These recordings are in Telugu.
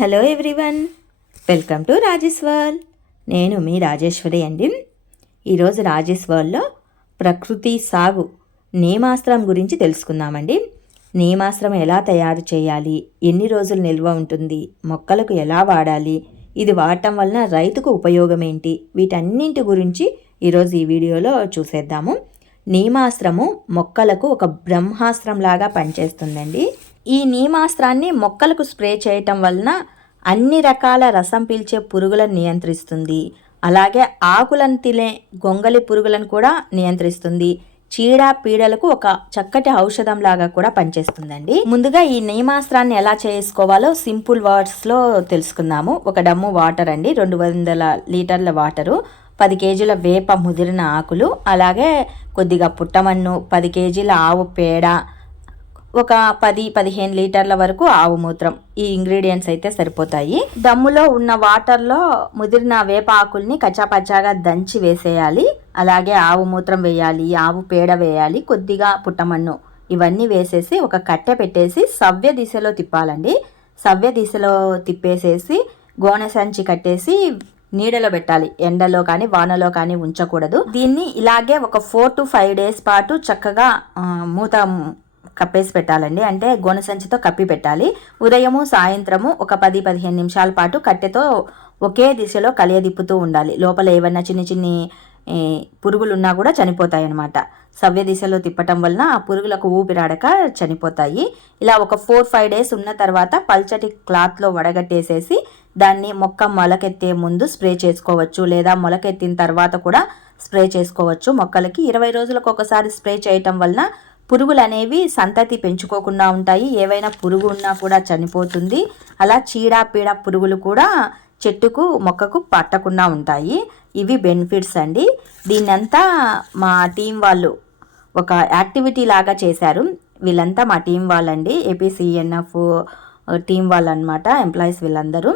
Hello everyone welcome to Rajeshwar నేను మీ రాజేశ్వరి అండి. ఈరోజు రాజేశ్వర్లో ప్రకృతి సాగు నేమాస్త్రం గురించి తెలుసుకుందామండి. నేమాస్త్రం ఎలా తయారు చేయాలి? ఎన్ని రోజులు నిల్వ ఉంటుంది? మొక్కలకు ఎలా వాడాలి? ఇది వాడటం వలన రైతుకు ఉపయోగం ఏంటి? వీటన్నింటి గురించి ఈరోజు ఈ వీడియోలో చూసేద్దాము. నీమాస్త్రము మొక్కలకు ఒక బ్రహ్మాస్త్రం లాగా పనిచేస్తుందండి. ఈ నీమాస్త్రాన్ని మొక్కలకు స్ప్రే చేయటం వలన అన్ని రకాల రసం పీల్చే పురుగులను నియంత్రిస్తుంది. అలాగే ఆకులను తినే గొంగలి పురుగులను కూడా నియంత్రిస్తుంది. చీడ పీడలకు ఒక చక్కటి ఔషధం లాగా కూడా పనిచేస్తుందండి. ముందుగా ఈ నియమాస్త్రాన్ని ఎలా చేసుకోవాలో సింపుల్ వర్డ్స్లో తెలుసుకుందాము. ఒక డమ్ము వాటర్ అండి. రెండు వందల లీటర్ల వాటరు పది కేజీల వేప ముదిరిన ఆకులు అలాగే కొద్దిగా పుట్టమన్ను పది కేజీల ఆవు పేడ ఒక పది పదిహేను లీటర్ల వరకు ఆవు మూత్రం. ఈ ఇంగ్రీడియంట్స్ అయితే సరిపోతాయి. దమ్ములో ఉన్న వాటర్లో ముదిరిన వేప ఆకుల్ని కచ్చాపచ్చాగా దంచి వేసేయాలి. అలాగే ఆవు మూత్రం వేయాలి ఆవు పేడ వేయాలి కొద్దిగా పుట్టమన్ను. ఇవన్నీ వేసేసి ఒక కట్టె పెట్టేసి సవ్య దిశలో తిప్పాలండి. సవ్య దిశలో తిప్పేసేసి గోనె సంచి కట్టేసి నీడలో పెట్టాలి. ఎండలో కానీ వానలో కానీ ఉంచకూడదు. దీన్ని ఇలాగే ఒక ఫోర్ టు ఫైవ్ డేస్ పాటు చక్కగా మూత కప్పేసి పెట్టాలండి. అంటే గోనె సంచితో కప్పి పెట్టాలి. ఉదయము సాయంత్రము ఒక పది పదిహేను నిమిషాల పాటు కట్టెతో ఒకే దిశలో కలియదిప్పుతూ ఉండాలి. లోపల ఏవన్నా చిన్ని చిన్ని ఈ, పురుగులు ఉన్నా కూడా చనిపోతాయి అన్నమాట సవ్య దిశలో తిప్పటం వలన ఆ పురుగులకు ఊపిరాడక చనిపోతాయి. ఇలా ఒక ఫోర్ ఫైవ్ డేస్ ఉన్న తర్వాత పల్చటి క్లాత్లో వడగట్టేసేసి దాన్ని మొక్క మొలకెత్తే ముందు స్ప్రే చేసుకోవచ్చు. లేదా మొలకెత్తిన తర్వాత కూడా స్ప్రే చేసుకోవచ్చు. మొక్కలకి ఇరవై రోజులకు ఒకసారి స్ప్రే చేయటం వలన పురుగులు అనేవి సంతతి పెంచుకోకుండా ఉంటాయి. ఏవైనా పురుగు ఉన్నా కూడా చనిపోతుంది. అలా చీడ పీడ పురుగులు కూడా చెట్టుకు మొక్కకు పట్టకుండా ఉంటాయి. ఇవి బెనిఫిట్స్ అండి. దీన్నంతా మా టీం వాళ్ళు ఒక యాక్టివిటీ లాగా చేశారు. వీళ్ళంతా మా టీం వాళ్ళండి. ఏపీసీఎన్ఎఫ్ టీం వాళ్ళు అనమాట ఎంప్లాయీస్ వీళ్ళందరూ.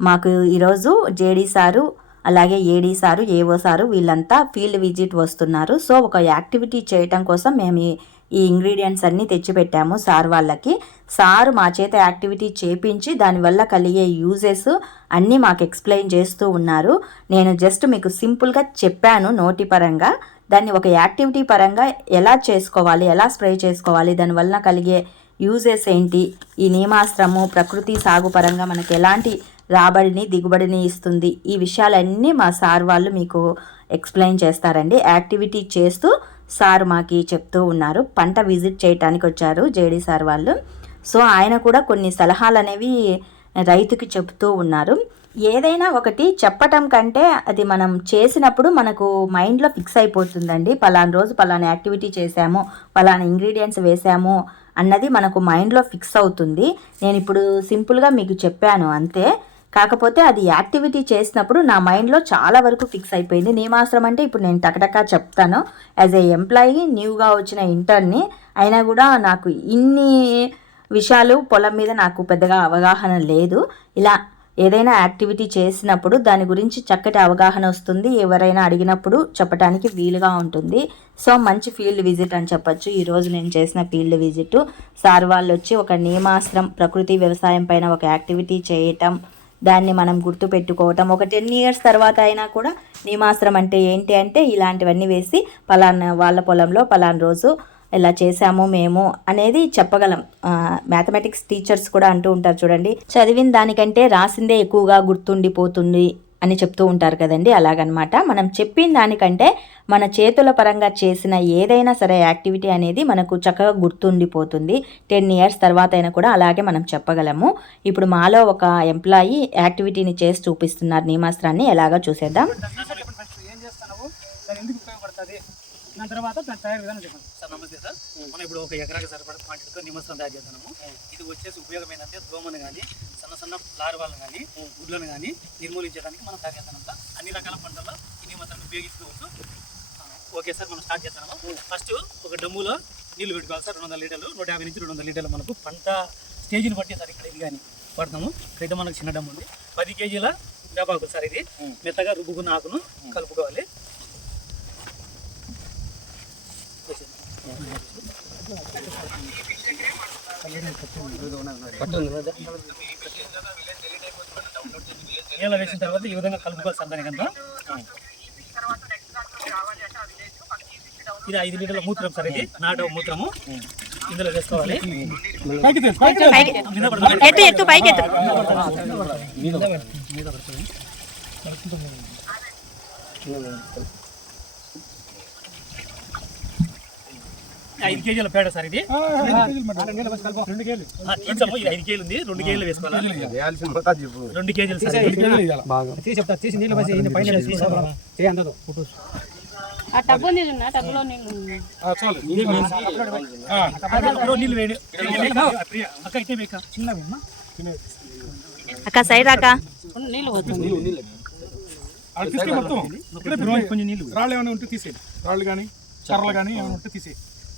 మాకు ఈరోజు జేడీ సారు అలాగే ఏడీ సారు ఏఓ సారు వీళ్ళంతా ఫీల్డ్ విజిట్ వస్తున్నారు. సో ఒక యాక్టివిటీ చేయటం కోసం మేము ఈ- ఇంగ్రీడియంట్స్ అన్నీ తెచ్చిపెట్టాము సార్ వాళ్ళకి. సార్ మా చేత యాక్టివిటీ చేపించి దానివల్ల కలిగే యూజెస్ అన్నీ మాకు ఎక్స్ప్లెయిన్ చేస్తూ ఉన్నారు. నేను జస్ట్ మీకు సింపుల్గా చెప్పాను నోటి పరంగా. దాన్ని ఒక యాక్టివిటీ పరంగా ఎలా చేసుకోవాలి ఎలా స్ప్రే చేసుకోవాలి దానివల్ల కలిగే యూజెస్ ఏంటి ఈ నియమాశ్రము ప్రకృతి సాగు పరంగా మనకు ఎలాంటి రాబడిని దిగుబడిని ఇస్తుంది ఈ విషయాలన్నీ మా సార్ వాళ్ళు మీకు ఎక్స్ప్లెయిన్ చేస్తారండి. యాక్టివిటీ చేస్తూ సార్ మాకి చెప్తూ ఉన్నారు. పంట విజిట్ చేయటానికి వచ్చారు జేడీ సార్ వాళ్ళు. సో ఆయన కూడా కొన్ని సలహాలు అనేవి రైతుకి చెబుతూ ఉన్నారు. ఏదైనా ఒకటి చెప్పటం కంటే అది మనం చేసినప్పుడు మనకు మైండ్లో ఫిక్స్ అయిపోతుందండి. పలానా రోజు పలానా యాక్టివిటీ చేశాము పలానా ఇంగ్రీడియంట్స్ వేసాము అన్నది మనకు మైండ్లో ఫిక్స్ అవుతుంది. నేను ఇప్పుడు సింపుల్గా మీకు చెప్పాను అంతే. కాకపోతే అది యాక్టివిటీ చేసినప్పుడు నా మైండ్లో చాలా వరకు ఫిక్స్ అయిపోయింది. నియమాసనం అంటే ఇప్పుడు నేను టకటకా చెప్తాను. యాజ్ ఏ ఎంప్లాయీ న్యూగా వచ్చిన ఇంటర్ని అయినా కూడా నాకు ఇన్ని విషయాలు పొలం మీద నాకు పెద్దగా అవగాహన లేదు. ఇలా ఏదైనా యాక్టివిటీ చేసినప్పుడు దాని గురించి చక్కటి అవగాహన వస్తుంది. ఎవరైనా అడిగినప్పుడు చెప్పడానికి వీలుగా ఉంటుంది. సో మంచి ఫీల్డ్ విజిట్ అని చెప్పొచ్చు. ఈరోజు నేను చేసిన ఫీల్డ్ విజిట్. సార్ వాళ్ళు వచ్చి ఒక నియమాశ్రం ప్రకృతి వ్యవసాయం పైన ఒక యాక్టివిటీ చేయటం దాన్ని మనం గుర్తు పెట్టుకోవటం ఒక టెన్ ఇయర్స్ తర్వాత అయినా కూడా నియమాశ్రం అంటే ఏంటి అంటే ఇలాంటివన్నీ వేసి పలానా వాళ్ళ పొలంలో పలానా రోజు ఇలా చేశాము మేము అనేది చెప్పగలం. మ్యాథమెటిక్స్ టీచర్స్ కూడా అంటూ ఉంటారు చూడండి. చదివిన దానికంటే రాసిందే ఎక్కువగా గుర్తుండిపోతుంది. అని చెప్తూ ఉంటారు కదండి అలాగనమాట మనం చెప్పిన దానికంటే మన చేతుల పరంగా చేసిన ఏదైనా సరే యాక్టివిటీ అనేది మనకు చక్కగా గుర్తుండిపోతుంది టెన్ ఇయర్స్ తర్వాత అయినా కూడా అలాగే మనం చెప్పగలము ఇప్పుడు మాలో ఒక ఎంప్లాయీ యాక్టివిటీని చేసి చూపిస్తున్నారు నియమాస్త్రాన్ని ఎలాగో చూసేద్దాం ఏం చేస్తున్నావు ఎందుకు ఉపయోగపడుతుంది దాని తర్వాత దాని తయారు విధానం చెప్పండి. సార్ నమస్తే సార్. మనం ఇప్పుడు ఒక ఎకరాకి సరిపడ క్వాంటిటీతో నిమస్త్రం తయారు చేస్తున్నాము ఇది వచ్చేసి ఉపయోగం ఏంటంటే దోమను కానీ సన్న సన్న లార్వాలను కానీ గుడ్లను కానీ నిర్మూలించడానికి మనం తయారు చేస్తున్నాం సార్. అన్ని రకాల పంటల్లో ఈ నిమస్త్రాన్ని ఉపయోగించుకోవచ్చు. ఓకే సార్ మనం స్టార్ట్ చేస్తున్నాము ఫస్ట్ ఒక డమ్ములో నీళ్ళు పెట్టుకోవాలి సార్ రెండు వందల లీటర్లు. నూట యాభై నుంచి రెండు వందల లీటర్లు మనకు పంట స్టేజ్ని బట్టి సార్ ఇక్కడ ఇది కానీ పడతాము. ఇక్కడైతే మనకు చిన్న డమ్ము ఉంది. పది కేజీల వేపాకు సార్ ఇది. మెత్తగా రుబ్బుకున్న ఆకును కలుపుకోవాలి. నీళ్ళ వేసిన తర్వాత ఈ విధంగా కలుపుకోవాలి సార్ దానికంతా ఇది ఐదు లీటర్ల మూత్రం సార్ ఇది నాటు మూత్రము. ఇందులో వేసుకోవాలి. ఎత్తు ఎత్తు పైకి ఎత్తు. మీద పడుతుంది. మీద పడుతుంది. ఐదు కేజీల పేడ సార్ ఇది. తీసాము ఐదు కేజీలు ఉంది రెండు కేజీలు వేసుకోవాలి? రెండు కేజీలు సార్. తీసి చెప్తా తీసి నీళ్ళు పోసి ఈయన పైన వేసి చేయి అందదు ఆ టబ్బు నీళ్ళు ఉన్నా టబ్బులో నీళ్ళు ఉన్నాయి ఆ, చాలు. ఆ, ఇప్పుడు నీళ్ళు వేడి ప్రియ, అక్క ఇట్టే మేక. చిన్నగా అక్క సైడ్ అక్క. ఉన్న నీళ్ళు. కొంచెం నీళ్ళు. రాళ్ళు ఏమైనా ఉంటే తీసేయి. రాళ్ళు కానీ కర్రలు కానీ ఏమైనా ఉంటే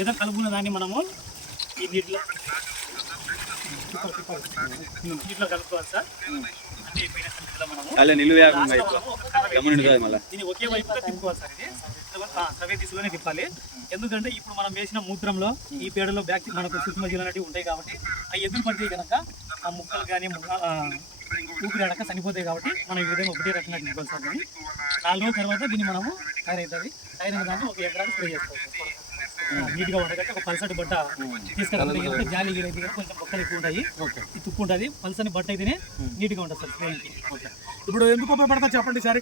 ఏదో కలుపుకున్న దాన్ని మనము ఈ నీటిలో నీటిలో కలుపుకోవాలి సార్. అలా నిలువేగంగా మళ్ళా. దీన్ని ఒకే వైపుగా తిప్పుకోవాలి సార్ ఇది. దిశలోనే తిప్పాలి. ఎందుకంటే ఇప్పుడు మనం వేసిన మూత్రంలో ఈ పేడలో బ్యాక్టీరియా మనకు సూక్ష్మజీవులు అనేవి ఉంటాయి కాబట్టి అవి ఎదురు పడితే కనుక ఆ ముక్కలు కానీ ఊపిరాడక చనిపోతాయి కాబట్టి మనం ఈ విధంగా ఒకటే రకంగా తిప్పాలి సార్ దీన్ని. నాలుగు రోజుల తర్వాత దీన్ని మనము తయారవుతుంది. తయారైన దాన్ని ఒక ఎకరానికి స్ప్రే చేసుకోవాలి నీట్గా ఉండగట్టి ఒక పల్సటి బట్ట తీసుకెళ్ళాలి ఎందుకంటే జాలి గీలి అయితే కొంచెం బొక్కలు ఎక్కువ ఉంటాయి. తుప్పు ఉంటుంది. పల్సని బట్ట అయితేనే నీట్గా ఉంటుంది సార్ ఇప్పుడు ఎందుకు ఉపయోగపడతా చెప్పండి సరే?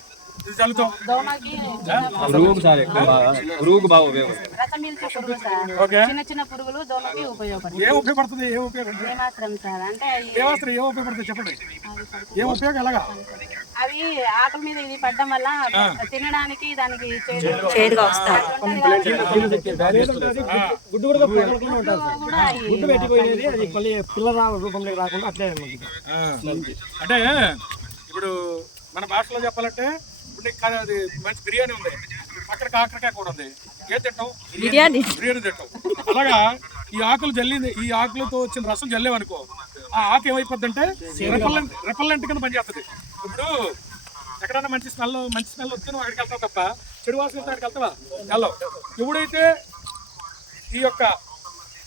పురుగుకు సార్ ఎక్కువ బాగా పురుగుకు బాగా ఉపయోగం రసం పీల్చే పురుగు సార్ ఓకే చిన్న చిన్న పురుగులు దోమకి ఉపయోగపడుతుంది ఏం ఉపయోగపడుతుంది ఏం ఉపయోగం ఏమాత్రం సార్ అంటే అవి ఏమాత్రం ఏం ఉపయోగపడుతుంది చెప్పండి ఏం ఉపయోగం ఎలాగా అవి ఆకుల మీద ఇది పడడం వల్ల తినడానికి దానికి చేదు చేదుగా వస్తాయి గుడ్డు కూడా పగలకుండా ఉంటుంది సార్ కూడా ఈ గుడ్డు పెట్టిపోయినది అది మళ్ళీ పిల్లల రూపంలోకి రాకుండా అట్లే అంటే ఇప్పుడు మన భాషలో చెప్పాలంటే కదా అది మంచి బిర్యానీ ఉంది. పక్కన కాకరకాయ కూడా ఉంది. ఏం తింటాం బిర్యానీ. బిర్యానీ తింటాం అలాగా ఈ ఆకులు జల్లింది ఈ ఆకులతో వచ్చిన రసం జల్లేవనుకో ఆ ఆకు ఏమైపోద్ది అంటే రెపల్లెంట్ రెపల్లెంట్ కింద పనిచేస్తుంది. ఇప్పుడు ఎక్కడైనా మంచి స్మెల్ మంచి స్మెల్ వస్తే నువ్వు అక్కడికి వెళ్తావు తప్ప చెడు వాసన వస్తే అక్కడికి వెళ్తావా? వెళ్ళవు ఎప్పుడైతే ఈ యొక్క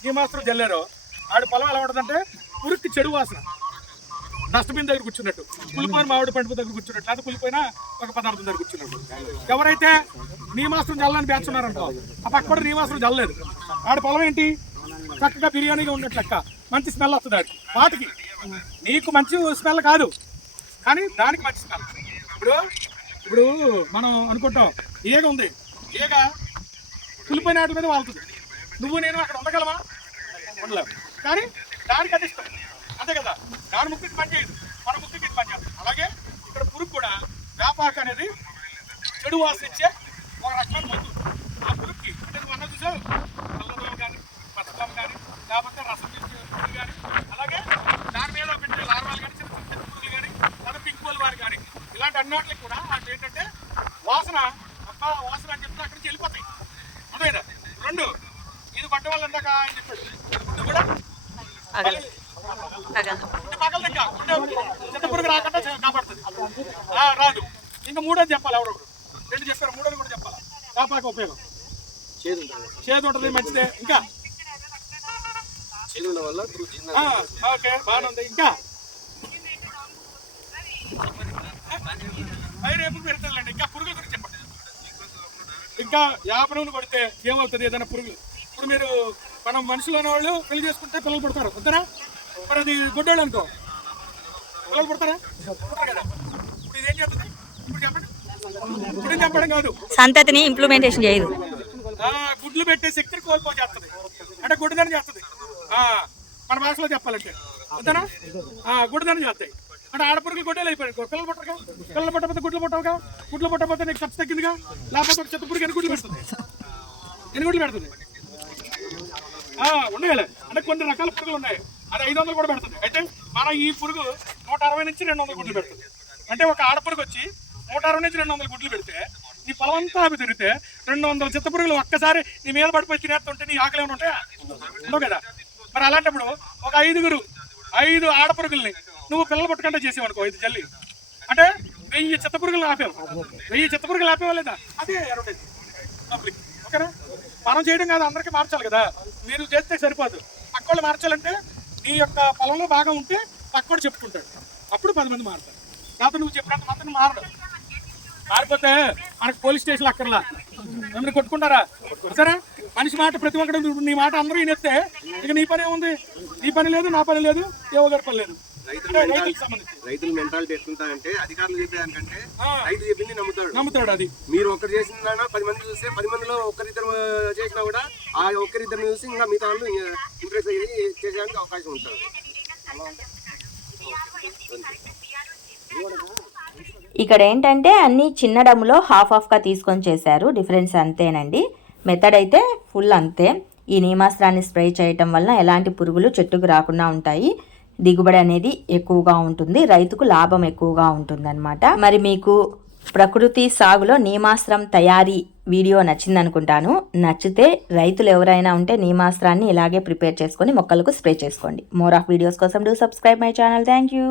ఈ మాత్రం జల్లారో ఆడి పొలం ఎలా ఉంటుందంటే పురుక్కి చెడు వాసన. డస్ట్బిన్ దగ్గర కూర్చున్నట్టు. కులిపోయిన మామిడి పండు దగ్గర కూర్చున్నట్టు. లేదా కులిపోయిన ఒక పదార్థం దగ్గర కూర్చున్నట్టు. ఎవరైతే నీ చల్లని జల్లని బ్యాచ్ ఉన్నారనుకో ఆ పక్క కూడా నీ మాత్రం జల్లలేదు ఆడి పొలం ఏంటి? చక్కగా బిర్యానీగా ఉన్నట్లెక్క మంచి స్మెల్ వస్తుంది ఆడికి. వాటికి. నీకు మంచి స్మెల్ కాదు. కానీ దానికి మంచి స్మెల్ ఇప్పుడు ఇప్పుడు మనం అనుకుంటాం ఏగ ఉంది. ఏగ కులిపోయిన వాటి మీద వాళ్తుంది. నువ్వు నేను అక్కడ ఉండగలవా ఉండలేవు కానీ దానికి అది ఇష్టం. అంతే కదా. దాని ముక్తికి పనిచేయదు మన ముక్తికి ఇది అలాగే ఇక్కడ పురుగు కూడా వ్యాపాక అనేది చెడు వాసన ఇచ్చే ఒక రకమైన మందు ఆ పురుగుకి అంటే నువ్వు అన్న చూసావు? కల్లదోమ కానీ పచ్చదోమ కానీ లేకపోతే రసం పీల్చే పురుగు కానీ అలాగే దాని మీద పెట్టే లార్వాలు కానీ చిన్న చిన్న పురుగులు కానీ లేదా పింక్ వారు కానీ. ఇలాంటి అన్నిటికి కూడా అంటే ఏంటంటే వాసన అబ్బా వాసన అని చెప్తే అక్కడి నుంచి వెళ్ళిపోతాయి. అదే రెండు ఇది పట్టవాళ్ళు వల్ల ఇందాక ఆయన చెప్పాడు. ఇది కూడా ఇంకా పురుగు రాకుండా కాపాడుతుంది రాదు ఇంకా మూడోది చెప్పాలి ఎవరు రెండు చెప్పారు మూడోది కూడా చెప్పాలి కాపాక ఉపయోగం చేదు ఉంటుంది మంచిదే ఇంకా ఆ, ఓకే బాగానే ఇంకా అవి రేపు పెడతారులేండి ఇంకా పురుగుల గురించి చెప్పండి ఇంకా యాభై కొడితే ఏమవుతుంది ఏదైనా పురుగు ఇప్పుడు మీరు మనం మనుషులు అనేవాళ్ళు పెళ్ళి చేసుకుంటే పిల్లలు పడతారు అంతేనా? మరి అది గుడ్డోళ్ళు అనుకో. పుడతారా? పుడతారు కదా. ఇప్పుడు ఇదేం చేస్తుంది? ఇప్పుడు చెప్పండి. ఇప్పుడు చెప్పడం కాదు. సంతతిని ఇంప్లిమెంటేషన్ చేయదు. ఆ, గుడ్లు పెట్టే శక్తిని కోల్పో చేస్తుంది అంటే గుడ్డుదని చేస్తుంది. ఆ, మన భాషలో చెప్పాలంటే. అంతేనా? ఆ, గుడ్డుదని చేస్తాయి. అంటే ఆడపురుగులు గుడ్డలు అయిపోయాయి పిల్లలు పుట్టరుగా? పిల్లలు పుట్టకపోతే గుడ్లు పుట్టవుగా? గుడ్లు పుట్టకపోతే నీకు ఖర్చు తగ్గిందిగా? లేకపోతే ఒక చెత్త పురుగు ఎన్ని గుడ్లు పెడుతుంది? ఎన్ని గుడ్లు పెడుతుంది? ఆ, ఉన్నాయిలే అంటే కొన్ని రకాల పురుగులు ఉన్నాయి. అది ఐదు వందలు కూడా పెడుతుంది. అయితే మన ఈ పురుగు నూట అరవై నుంచి రెండు వందల గుడ్లు పెడుతుంది. అంటే ఒక ఆడపురుగు వచ్చి నూట అరవై నుంచి రెండు వందల గుడ్లు పెడితే నీ పొలం అంతా అవి తిరిగితే రెండు వందల చిత్త పురుగులు ఒక్కసారి నీ మీద పడిపోయి తినేస్తుంటే నీ ఆకలి ఏమైనా ఉంటాయా? ఉండవు కదా. మరి అలాంటప్పుడు ఒక ఐదుగురు ఐదు ఆడపురుగుల్ని నువ్వు పిల్లలు పట్టుకుంటే చేసేవనుకో ఐదు జల్లి. అంటే వెయ్యి చెత్త పురుగులు ఆపావు. వెయ్యి చెత్త పురుగులు ఆపేవా లేదా? అదే అడ్వర్టైజ్ పబ్లిక్ ఓకేనా? మనం చేయడం కాదు అందరికీ మార్చాలి కదా. మీరు చేస్తే సరిపోదు. అక్కడ మార్చాలంటే నీ యొక్క పొలంలో బాగా ఉంటే పక్కడు చెప్పుకుంటాడు. అప్పుడు పది మంది మారుతారు. లేకపోతే నువ్వు చెప్పినంత మాత్రం మారడు. మారిపోతే మనకు పోలీస్ స్టేషన్ అక్కర్లా. మిమ్మల్ని కొట్టుకుంటారా? సరే మనిషి మాట ప్రతి ఒక్కడు నీ మాట అందరూ ఈయనెత్తే ఇక నీ పని ఏముంది? నీ పని లేదు నా పని లేదు ఏవో గారి పని లేదు. రైతుల మెంటాలిటీ ఎట్లుంటారంటే అధికారులు చెప్పేదానికంటే రైతు చెప్పింది నమ్ముతాడు. నమ్ముతాడు అది. మీరు ఒకరు చేసిన పది మంది చూస్తే పది మందిలో ఒక్కరిద్దరు చేసినా కూడా ఆ ఒక్కరిద్దరిని చూసి ఇంకా మిగతా వాళ్ళు ఇంప్రెస్ అయ్యి చేసేదానికి అవకాశం ఉంటుంది. ఇక్కడ ఏంటంటే అన్నీ చిన్న డమ్ములో హాఫ్ హాఫ్గా తీసుకొని చేశారు. డిఫరెన్స్ అంతేనండి. మెథడ్ అయితే ఫుల్ అంతే. ఈ నీమాస్త్రాన్ని స్ప్రే చేయటం వల్ల ఎలాంటి పురుగులు చెట్టుకు రాకుండా ఉంటాయి. దిగుబడి అనేది ఎక్కువగా ఉంటుంది రైతుకు లాభం ఎక్కువగా ఉంటుందన్నమాట. మరి మీకు ప్రకృతి సాగులో నీమాస్త్రం తయారీ వీడియో నచ్చింది అనుకుంటాను నచ్చితే రైతులు ఎవరైనా ఉంటే నీమాస్త్రాన్ని ఇలాగే ప్రిపేర్ చేసుకొని మొక్కలకు స్ప్రే చేసుకోండి. మోర్ ఆఫ్ వీడియోస్ కోసం do subscribe my channel. Thank you.